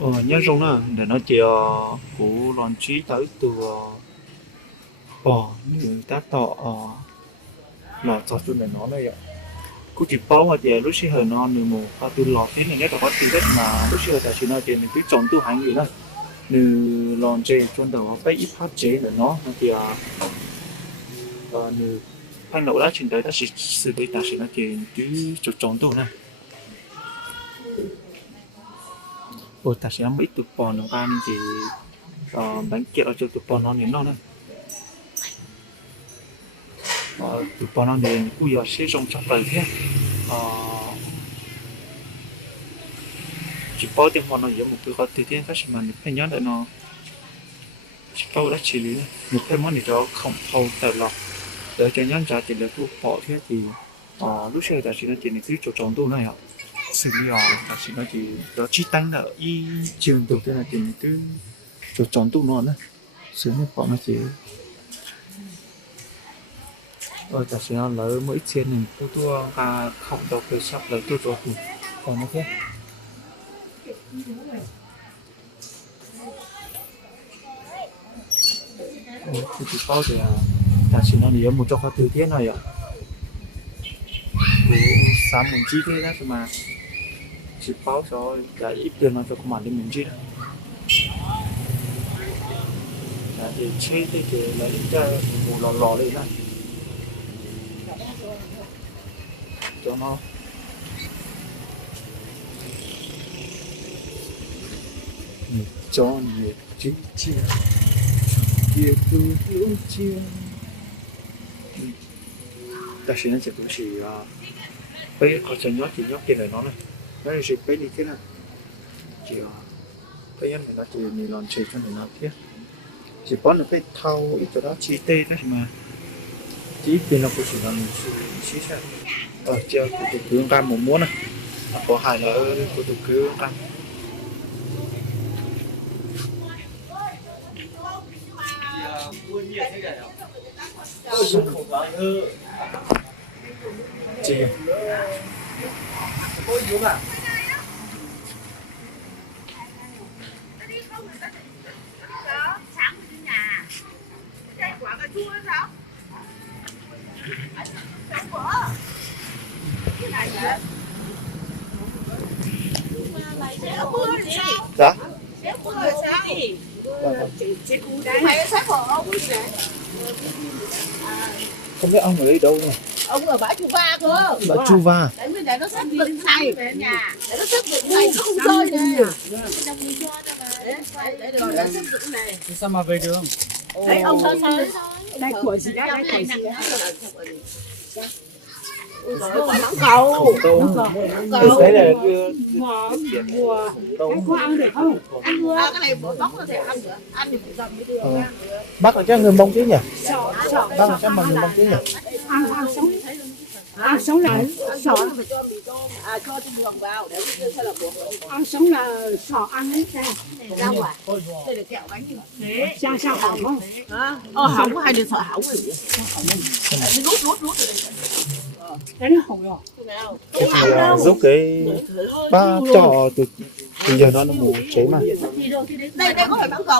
nhớ rong nữa để nó chỉ của lon trí tới từ như ta tọ lọ cho tôi là nó đây ạ cũng chỉ bao mà để lúc xưa hồi nó nửa mù và từ lọ thế này nhất là có từ đất mà lúc xưa tại chỉ nó chỉ mình cứ chọn tu hành gì đó nửa lon chế trong đầu phải ít phát chế để nó thì nửa hành động đã chuyển tới ta chỉ xử lý ta chỉ nó chỉ cứ chọn tu này ta sẽ mấy tụi bò nó ăn thì bánh kẹo cho tụi bò nó nên nó này tụi bò nó nên bây giờ sẽ trồng chọc lại thế chỉ bao tiền họ nó giống một cái con từ thiên phát sinh mà phải nhớ để nó chỉ bao đã chỉ lý một cái món gì đó không thâu tại lọc để cho nhớ trả tiền để tụi bò thế thì lúc sau ta chỉ nó chỉ nên cứ trồng tu này ạ xử lý ta chỉ nó chỉ đó chi tăng ở y trường đầu tiên là chỉ cứ trồng tu nó nữa xử lý bỏ nó chỉ ta sẽ lấy mỗi trên mình tôi không đọc được sắp lấy tôi rồi còn nó thế thì có thể ta sẽ nó đi một trong các từ thế này ạ sáng mình chi thế đó mà chỉ báo cho đã ít tiền nó cho công an đi mình chi đó thì chơi thì lấy ra một lò lên này cho nó cho nhiều chữ chia kia tu hướng chia ta sẽ nói chuyện cũng chỉ bây có chân nhót thì nhót kia này nó này nó là chỉ bây đi thế này chỉ bây giờ mình nó chỉ mình làm chỉ cho mình làm thế chỉ bón được cái thau ít cho đó chi tê đó mà chỉ tiền nó cũng chỉ là mình chỉ sao chưa của tụi cứ ra một muốn này có hai là của tụi cứ ra chị dạ không biết ông ở đây đâu nhỉ? Ông ở bãi Chu Va cơ. Bãi Chu Va. Đấy mình để nó xếp vững này về nhà. Để nó xếp vững này nó không rơi nè. Đấy được rồi, nó xếp vững này. Sao mà về được? Đấy ông thôi thôi. Đây của chị đã đây thầy chị đã. Cầu. Đấy là Mùa anh có ăn được không? Ăn vừa. Cái này bóc nó thể ăn nữa. Ăn thì phải dầm mới được. bác ở cho người Mông chứ nhỉ? Sợ Bác ở cho người Mông chứ nhỉ? ăn sống là sợ Phải cho mì tôm, cho đường vào để cho là bột. ăn sống là sợ ăn hết ra Ra ngoài. Đây là kẹo bánh gì? sao hỏng không? Hỏng có hai đứa sợ hỏng rồi. Rút rồi đây. Đấy nó hỏng rồi Thì giúp cái ba trò từ giờ nó mù chế mà Đây có phải bán cầu